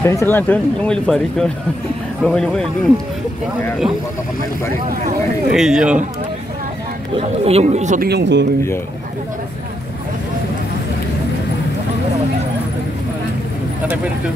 Dari Serlandon, yang milu baris don, yang milu. Iya, yang syuting yang bu. Iya. KTP itu.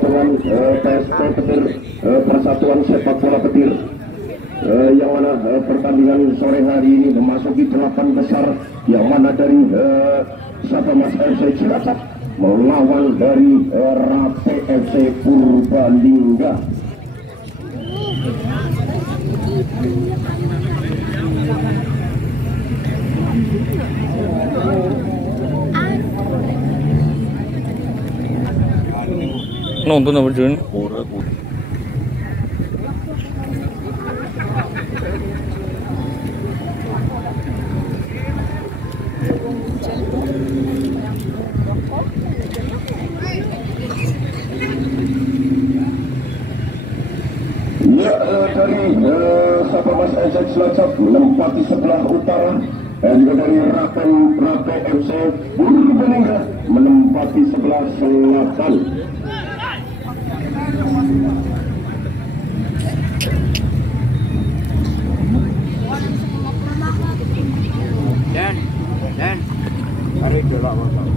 Dengan PSP Petir Persatuan Sepak Bola Petir yang mana pertandingan sore hari ini memasuki 8 besar, yang mana dari Sabamas FC Cilacap melawan dari Rape FC Purbalingga. Nonton apa Jun? Ya, dari Sabamas FC Cilacap menempati sebelah utara, dan juga dari Rape FC Purbalingga menempati sebelah selatan.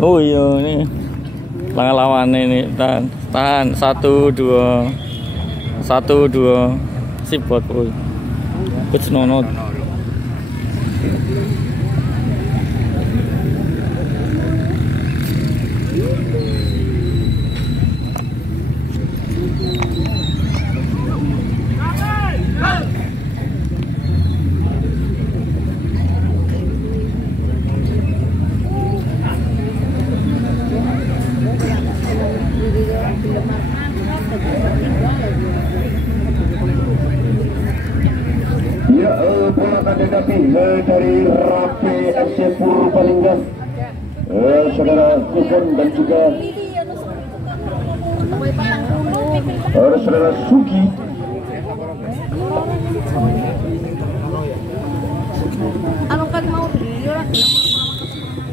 Oh iya, ini lawan ini tahan 1-2 sip buat boy coach Nonot. Bola tadi dari Rape FC Purbalingga, saudara Kukon dan juga saudara Suki.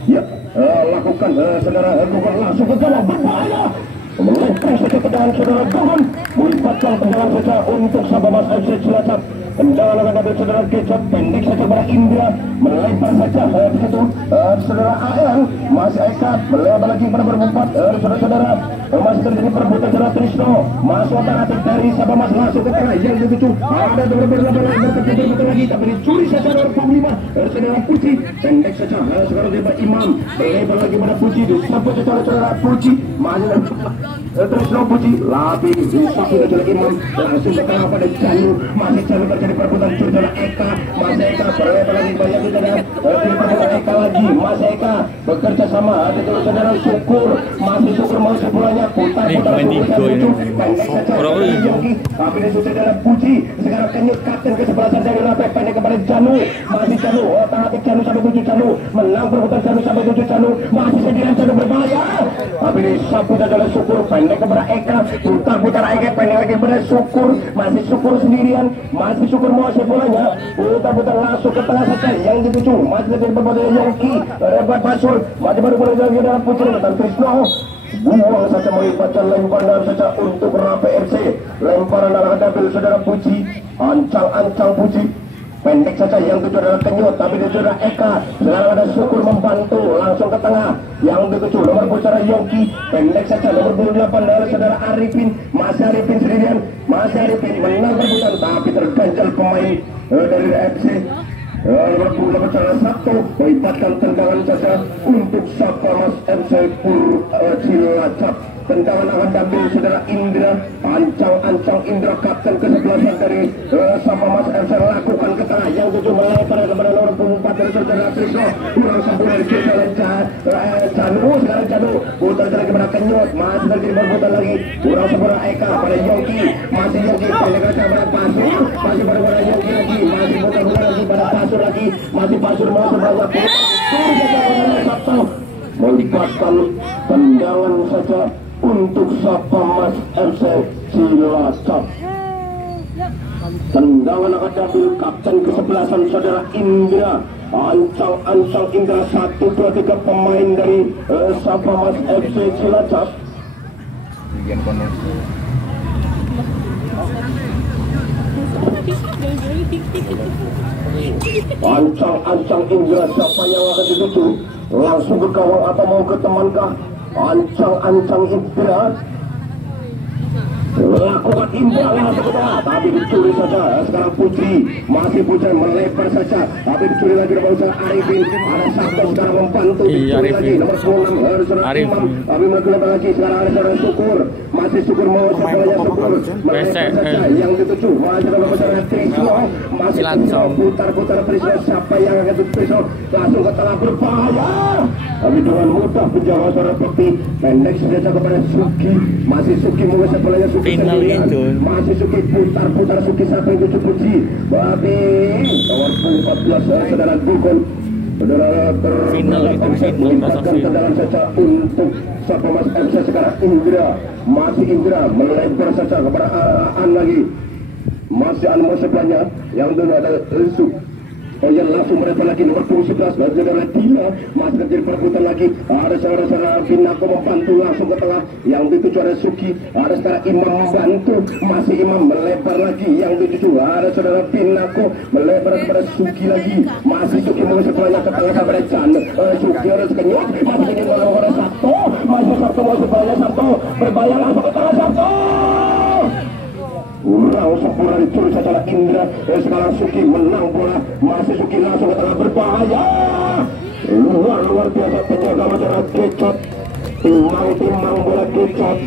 Ya, lakukan saudara Kukon langsung ke dalam berbahaya. Melengkung saja ke dalam saudara Kukon, melibatkan tendangan saja untuk Sabamas FC Cilacap. tendangan akan dapat saudara Kecot, pendek saja kepada Indra, melebar saja di situ saudara AL, masih Eka melebar lagi pada berempat saudara-saudara, masih terjadi perebutan saudara Trisno, masuk otak-atik dari Sabah Mas langsung ke tengah yang begitu ada beberapa lagi tapi dicuri saja dari 25 saudara Puji, pendek saja sekarang dia Imam, melebar lagi pada Puji, disambut saudara Puji, masih Trisno Puji, lapis disambut saudara Imam, langsung ke tengah pada Janu, masih Janu terjadi perebutan saudara Eka, masih Eka melebar lagi banyak saudara perebutan Eka lagi, masih Eka bekerja sama ada saudara Syukur, masih Syukur mau sepulangnya putar-putar pendek saja tapi ini saudara Puji, sekarang kenyut kapten kesebelasan dari Rape, pendek kepada Janu, masih Janu, otak-atik Janu sampai 7 Janu, menang perebutan Janu sampai 7 Janu, masih sendirian Janu berbahaya, tapi ini sapu adalah Syukur, pendek kepada Eka, putar-putar Eka, pendek lagi kepada Syukur, masih Syukur sendirian, masih Syukur mau sepulangnya, putar-putar langsung ke tengah saja, yang dituju, masih lebih berbahaya Yongki, Rebat Basur, masih baru mulai lagi dalam Puji dan Trisno, buang saja melibatkan lemparan saja untuk Rape FC, lemparan akan diambil saudara Puji, ancang-ancang Puji, pendek saja yang itu adalah Kenyut, tapi itu saudara Eka, sekarang ada Syukur membantu langsung ke tengah, yang itu nomor saudara Yongki, pendek saja nomor 28 dari saudara Arifin, masih Arifin sendirian, masih Arifin menang rebutan tapi terganjal pemain dari FC. Nomor 28 salah satu melibatkan tendangan saja untuk Sapa Mas MC Cilacap. Tendangan akan diambil saudara Indra, ancang-ancang Indra kapten kesebelasan dari Sapa Mas MC lakukan ke tengah yang tujuh melebar kepada nomor 24 dari saudara Trisno, kurang sempurna dikira oleh Janu, sekarang Janu putar lagi kepada Kenyut, masih terjadi berputar lagi kurang sempurna Eka pada Yongki, masih Yongki pendek kepada Pasur, masih pada Yongki lagi, masih putar-putar lagi pada Pasur lagi, masih Pasur mau sebanyak satu melibatkan tendangan saja untuk Sapa Mas MC Cilacap. Tendangan akan diambil kapten kesebelasan saudara Indra, ancang-ancang Indra, 1, 2, 3 pemain dari Sapa Mas FC Cilacap. Ancang-ancang Indra, siapa yang akan dituju? Langsung ke gawang atau mau ke temankah? Ancang-ancang Indra lakukan Indra langsung ke tengah, tapi dicuri saja. Sekarang Putri, masih Putri melebar saja, tapi dicuri lagi dari usaha Arifin. Ada satu sekarang membantu, dicuri lagi nomor 26 harus Imam, tapi melebar lagi. Sekarang ada saudara Syukur, masih Syukur mau sekolahnya Syukur melebar saja. Yang dituju masih dalam saudara Trisno, masih Trisno putar-putar Trisno, siapa yang akan Trisno langsung ke tengah berbahaya, tapi dengan mudah penjaga saudara Bekti, pendek saja kepada Suki, masih Suki mau sekolahnya Suki sendirian, masih Suki putar-putar Suki sampai 7 Puji, tapi nomor 14 saudara Dukun, saudara melibatkan tendangan saja untuk Sapa Mas MC. Sekarang Indra, masih Indra melebar saja kepada An lagi, masih An mau sebelahnya yang dulu ada Suk. Oh yang langsung mereka lagi nomor 11 dan saudara Dina, masih terjadi perebutan lagi, ada saudara Pinako membantu langsung ke tengah, yang dituju ada Suki, ada sekarang Imam membantu, masih Imam melebar lagi, yang dituju ada saudara Pinako melebar kepada Suki lagi, masih Suki mau sekolahnya ke tengah kepada Jan, Suki harus Kenyut, masih ini kepada Sabto, masih Sabto mau sekolahnya Sabto berbahaya langsung ke tengah Sabto. Kurang sempurna dicuri saja Indra, sekarang Suki menang bola, masih Suki langsung ke tengah berbahaya, luar biasa penjaga masyarakat Kecot, timang bola Kecot,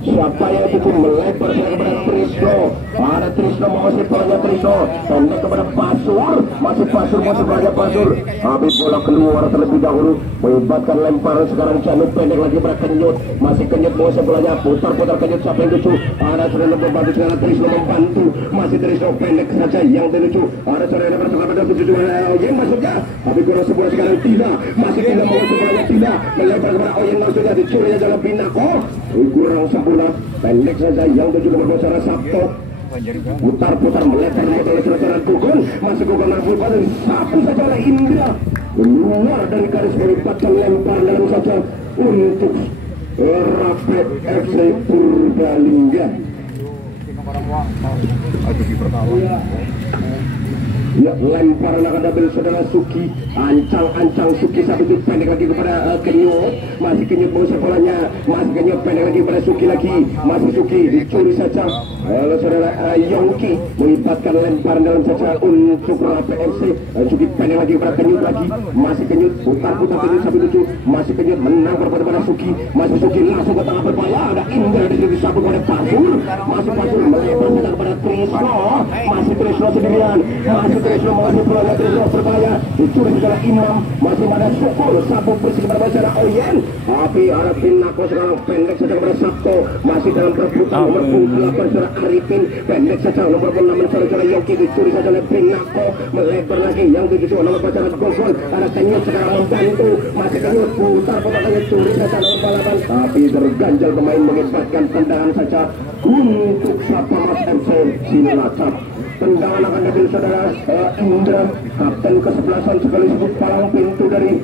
siapa yang itu melebar kepada Trisno, ada Trisno mau sekolahnya Trisno, pendek kepada Pasur, masih Pasur mau sekolahnya Pasur, habis bola keluar terlebih dahulu, melibatkan lemparan sekarang Janu, pendek lagi pada Kenyut, masih Kenyut mau sekolahnya, putar-putar Kenyut, siapa yang tuju, ada sudah membantu sekarang Trisno membantu, masih Trisno pendek saja yang dituju, ada sudah yang bersama tujuh yang masuknya, tapi kurang sebuah sekarang tidak, masih tidak mau sekolahnya tidak, melebar kepada Oyen maksudnya dicuri jalan Pinako, kurang sempurna, pendek saja yang tuju nomor saudara Sabto, putar-putar melebar oleh saudara Gugun, masih Gugun langsung pada sapu saja oleh Indra, keluar dari garis melibatkan lempar dalam saja untuk Rape FC Purbalingga. Ya, lempar anak double saudara Suki, ancang Suki satu itu pendek lagi kepada Kenyot, masih Kenyot bawa sekolahnya, masih Kenyot pendek lagi kepada Suki lagi, masih Suki dicuri saja. Lalu saudara Yongki melibatkan lemparan dalam saja untuk PMC. Suki pendek lagi kepada Kenyot lagi, masih Kenyot putar Kenyot satu itu, masih Kenyot menang kepada Suki, masih Suki langsung ke tengah berbahaya, ada Indra di sini satu kepada Pasur, masih Pasur melebar saja kepada Trisno, masih Trisno sendirian, masih Trisno mengasih peluang Trisno berbahaya, dicuri secara Imam, masih ada Syukur, Sabuk bersih kepada Bacara Oyen, tapi ada Pinako sekarang pendek saja kepada Sabto, masih dalam perebutan nomor 8 secara Arifin, pendek saja nomor 6 secara Yoki, dicuri saja oleh Pinako, melebar lagi yang tujuh nomor Bacara Gogol, ada Kenyot sekarang membantu, masih Kenyot putar Kenyot curi saja nomor 8, tapi terganjal pemain mengibatkan tendangan saja untuk Sapa Mas MC Cilacap. Tendangan akan dari saudara Indra, kapten ke-11 sekaligus palang pintu dari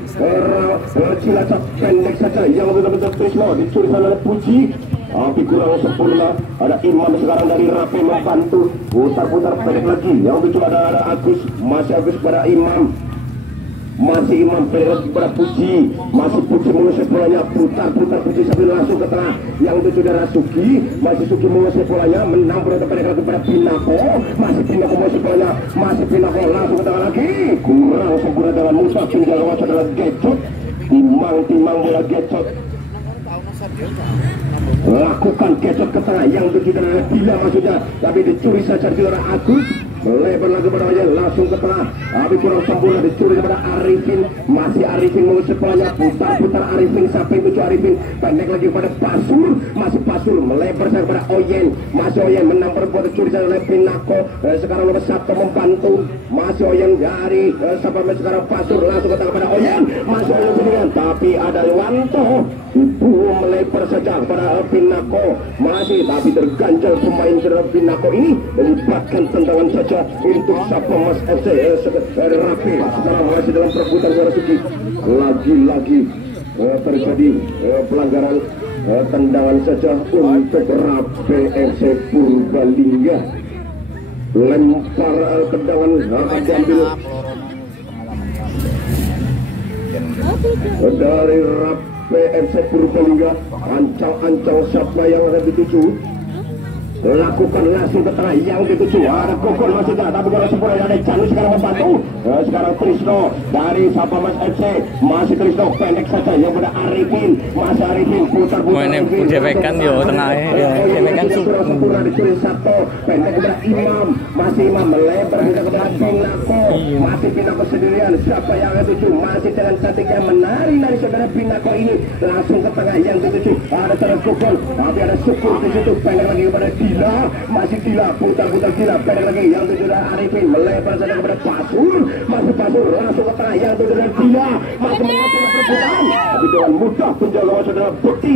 Cilacap, pendek saja yang betul-betul Trisno dicuri oleh Puji, tapi kurang sempurna. Ada Imam sekarang dari Rapi membantu, putar-putar pendek lagi yang betul ada Agus, masih Agus pada Imam, masih Imam pendek pada Puji, masih Puji mengusir bolanya, putar-putar Puji sambil langsung ke tengah yang itu saudara Suki, masih Suki mengusir bolanya, menang pendek lagi pada Pinako, masih Pinako mengusir bolanya, masih Pinako langsung ke tengah lagi, kurang sempurna dengan mudah tinggal lewat saudara Gecot, timang bola Gecot, lakukan Gecot ke tengah yang itu saudara Bila maksudnya, tapi dicuri saja saudara Agus, melebar lagi pada Oyen langsung ke tengah, tapi kurang sempurna dicuri kepada Arifin, masih Arifin mengusir pelanya, putar Arifin sampai tujuh Arifin, pendek lagi kepada Pasur, masih Pasur melebar saja kepada Oyen, masih Oyen menang berbuat dicuri saja oleh Pinako, sekarang nomor 1 membantu, masih Oyen dari sampai sekarang Pasur langsung ke tengah kepada Oyen, masih Oyen sendirian, tapi ada Wanto itu melebar saja kepada Pinako, masih tapi terganjal pemain dari Pinako ini melibatkan tendangan saja untuk Sapa Mas FC Rapi sekarang masih dalam perebutan suara Suki, lagi-lagi terjadi pelanggaran tendangan saja untuk Rapi FC Purbalingga, lempar tendangan akan diambil dari Rapi FC Purbalingga, ancang siapa yang akan dituju, lakukan langsung ke tengah yang dituju, ada Gogol maksudnya, tapi kalau sempurna ada Canu sekarang membantu, sekarang Trisno dari Sapa Mas FC, masih Trisno pendek saja yang pada Arifin, masih Arifin putar-putar Jewekan yo tengahnya ya, jewekan sempurna dicuri satu, pendek kepada Imam, masih Imam melebar kepada Pinako, masih Pinako sendirian, siapa yang dituju, masih dengan cantiknya menari-nari saudara Pinako ini, langsung ke tengah yang dituju, ada saudara Gogol, tapi ada Syukur di situ, pendek lagi kepada Dila, masih Dila putar-putar Dila, pendek lagi yang itu sudah Arifin melebar saja kepada Pasur, masih Pasur langsung ke tengah yang itu sudah Dila, masih mengatur perebutan, tapi dengan mudah penjaga saudara Bekti,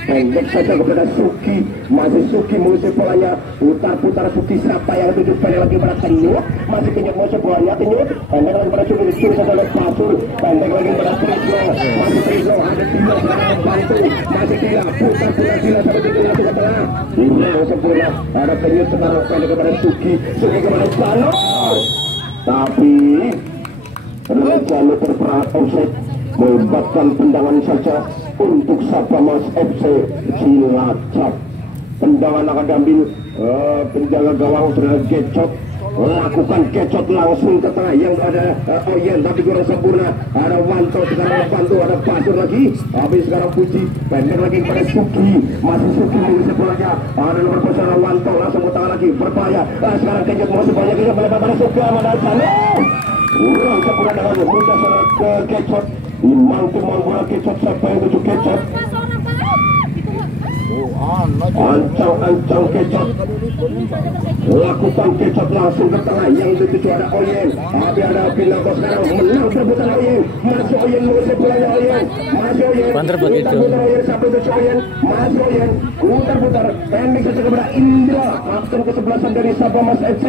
pendek saja kepada Suki, masih Suki mengusir polanya, putar-putar Suki siapa yang tujuh, pendek lagi kepada Kenyot, masih Kenyot mengusir polanya, Kenyot pendek lagi kepada Suki, dicuri saja oleh Pasur, pendek lagi kepada Trisno, masih Trisno ada Dila sekarang membantu, masih Dila putar-putar Dila sampai tujuh langsung ke tengah, yang sempurna ada Kenyot sekarang pendek kepada Suki kepada Cano, tapi Cano terperangkap offside, melibatkan tendangan saja untuk Sapa Mas FC Cilacap. Tendangan akan diambil penjaga gawang saudara Gecot, lakukan Gecot langsung ke tengah yang ada Oyen, tapi kurang sempurna, ada Wanto sekarang membantu, ada Pasur lagi, habis sekarang Puji pendek lagi kepada Suki, masih Suki mengisi bolanya, ada nomor saudara Wanto langsung ke tengah lagi berbahaya, sekarang Gecot masih banyak yang melebar pada Suki, ada Cano kurang sempurna dengan mudah saudara ke Gecot, dimangku bola Gecot, siapa yang tuju Gecot, ancang Gecot, lakukan Gecot langsung ke tengah yang dituju ada Oyen, tapi ada Pinako sekarang menang perebutan Oyen, masih Oyen mengusir bolanya Oyen, masih Oyen putar-putar Oyen sampai tujuh Oyen, masih Oyen putar-putar pendek saja kepada Indra, kapten ke-11 dari Sapa Mas FC,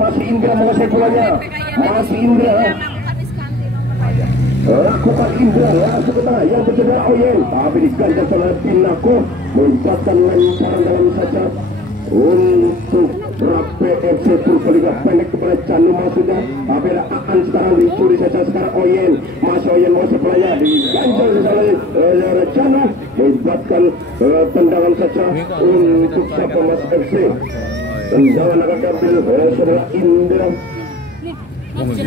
masih Indra mengusir bolanya, masih Indra lakukan Indra langsung ke tengah yang berjaya Oyen, tapi diganjar oleh Pinako, melibatkan lemparan dalam saja untuk PFC Purbalingga pendek kepada Canu maksudnya apabila Aan sekarang dicuri saja sekarang Oyen masih Oyen masih pelaya diganjal oleh Canu melibatkan tendangan saja untuk Sapa Mas FC. Tendangan akan diambil saudara Indra. Ancang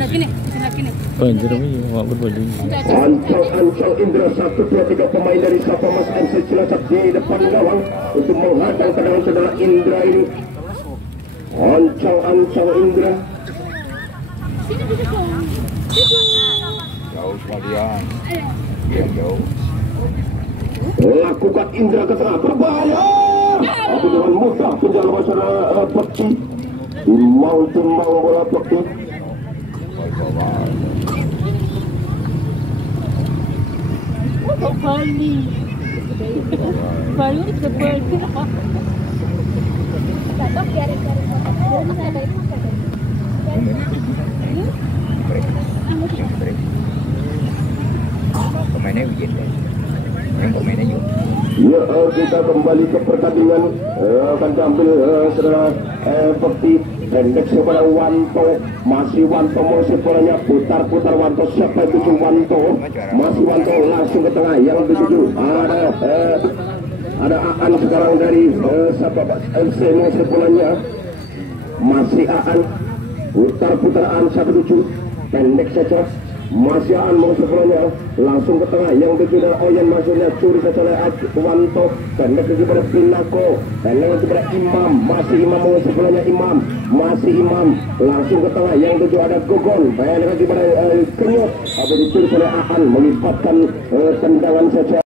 Indra 1, 2, 3 pemain dari Sapa Mas FC Cilacap di depan gawang untuk menghadang tendangan saudara Indra ini. Ancang Indra. Jauh sekalian. Dia jauh. Lakukan Indra ke tengah berbahaya. Tapi dengan mudah penjalan saudara Pekti mau timbang bola Pekti. Baru sebel. Pemainnya Wijen, yang pemainnya juga. Ya, kita kembali ke pertandingan akan diambil saudara Pekti pendek kepada Wanto, masih Wanto mau bolanya putar Wanto, siapa itu Wanto, masih Wanto langsung ke tengah yang dituju ada Aan sekarang dari Sapa FC mau bolanya masih Aan putar Aan 1-7 pendek saja. Masih Aan mau sebelumnya langsung ke tengah yang kejudah Oyen masuknya curi saja oleh Wanto pendek kepada Pinako pendek kepada Imam masih Imam mau sebelumnya masih Imam langsung ke tengah yang kejudah ada Gogon pendek kepada Kenyot apa dicuri oleh Aan melibatkan tendangan saja.